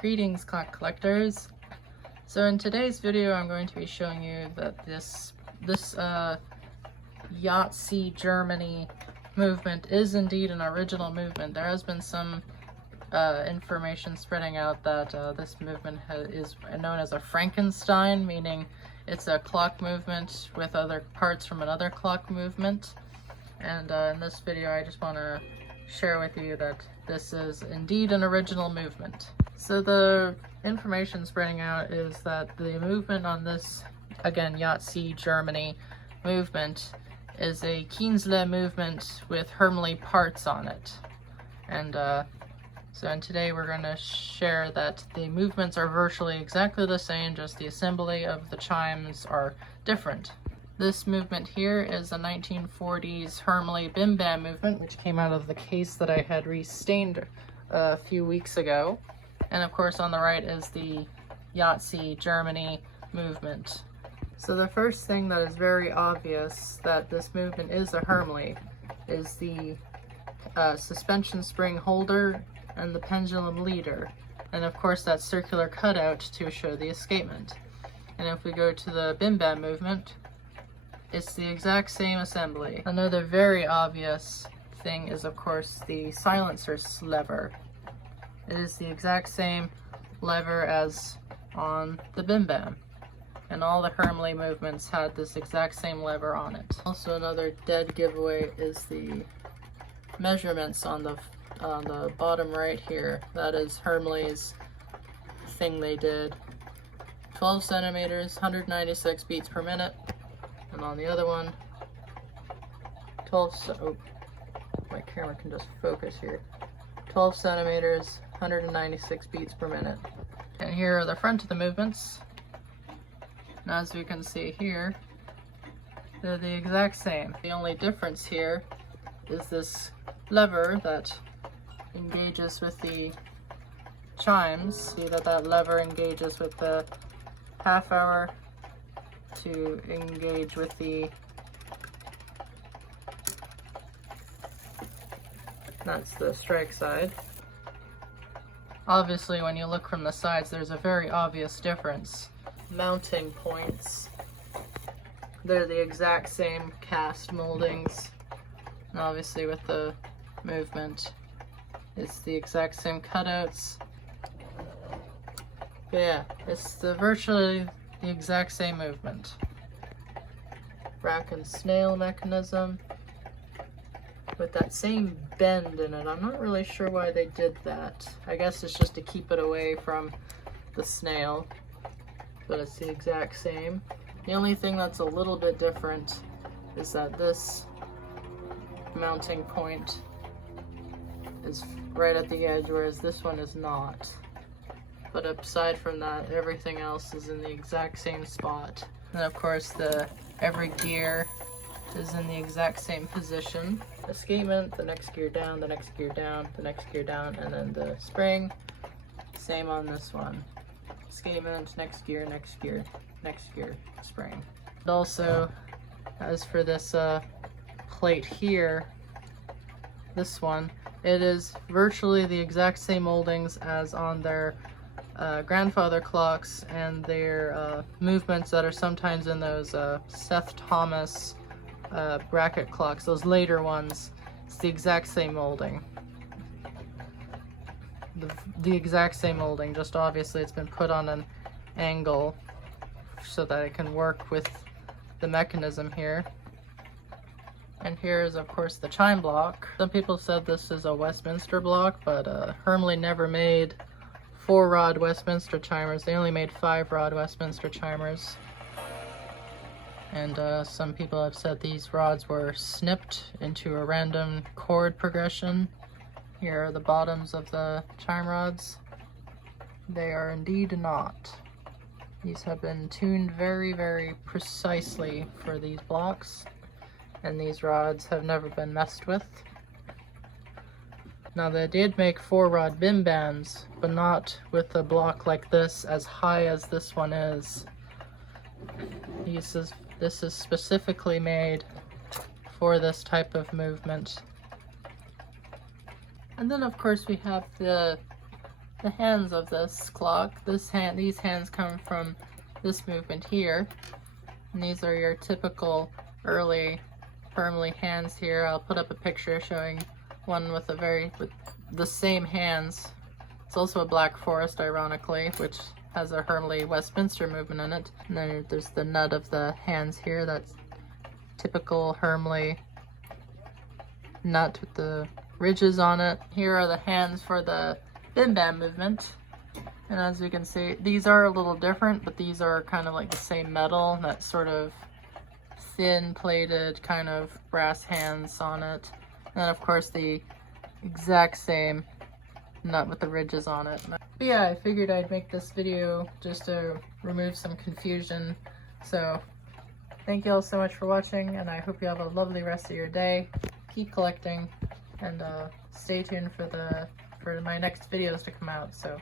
Greetings, clock collectors. So in today's video I'm going to be showing you that this Yahtzee Germany movement is indeed an original movement. There has been some information spreading out that this movement is known as a Frankenstein, meaning it's a clock movement with other parts from another clock movement. And in this video I just want to share with you that this is indeed an original movement. So the information spreading out is that the movement on this, again, Yahtzee Germany movement is a Kienzle movement with Hermle parts on it. And so today we're going to share that the movements are virtually exactly the same, just the assembly of the chimes are different. This movement here is a 1940s Hermle Bim Bam movement, which came out of the case that I had restained a few weeks ago. And of course on the right is the Yahtzee Germany movement. So the first thing that is very obvious that this movement is a Hermle is the suspension spring holder and the pendulum leader. And of course that circular cutout to show the escapement. And if we go to the Bim Bam movement, it's the exact same assembly. Another very obvious thing is of course the silencer lever. It is the exact same lever as on the Bim Bam. And all the Hermle movements had this exact same lever on it. Also another dead giveaway is the measurements on the bottom right here. That is Hermle's thing they did. 12 centimeters, 196 beats per minute. And on the other one, my camera can just focus here. 12 centimeters, 196 beats per minute. And here are the front of the movements. And as we can see here, they're the exact same. The only difference here is this lever that engages with the chimes. See that lever engages with the half hour to engage with that's the strike side. Obviously when you look from the sides there's a very obvious difference. Mounting points, they're the exact same cast moldings, and obviously with the movement it's the exact same cutouts. Yeah, it's virtually the exact same movement. Rack and snail mechanism with that same bend in it. I'm not really sure why they did that. I guess it's just to keep it away from the snail, but it's the exact same. The only thing that's a little bit different is that this mounting point is right at the edge, whereas this one is not. But aside from that, everything else is in the exact same spot. And of course every gear is in the exact same position. Escapement, the next gear down, the next gear down, the next gear down, and then the spring, same on this one. Escapement, next gear, next gear, next gear, spring. And also, as for this plate here, this one, it is virtually the exact same moldings as on their grandfather clocks and their movements that are sometimes in those Seth Thomas bracket clocks, those later ones. It's the exact same molding. The exact same molding, just obviously it's been put on an angle so that it can work with the mechanism here. And here is of course the chime block. Some people said this is a Westminster block, but Hermle never made 4-rod Westminster chimers. They only made 5-rod Westminster chimers. And some people have said these rods were snipped into a random chord progression. Here are the bottoms of the chime rods. They are indeed not. These have been tuned very, very precisely for these blocks, and these rods have never been messed with. Now they did make 4-rod Bim Bams, but not with a block like this as high as this one is. This is specifically made for this type of movement. And then of course we have the the hands of this clock. These hands come from this movement here. And these are your typical early firmly hands here. I'll put up a picture showing one with the same hands. It's also a Black Forest, ironically, which has a Hermley Westminster movement in it. And then there's the nut of the hands here. That's typical Hermley nut with the ridges on it. Here are the hands for the Bim Bam movement. And as you can see, these are a little different, but these are kind of like the same metal, that sort of thin plated kind of brass hands on it. And then of course the exact same nut with the ridges on it. But yeah, I figured I'd make this video just to remove some confusion. So thank you all so much for watching, and I hope you have a lovely rest of your day. Keep collecting, and stay tuned for my next videos to come out. So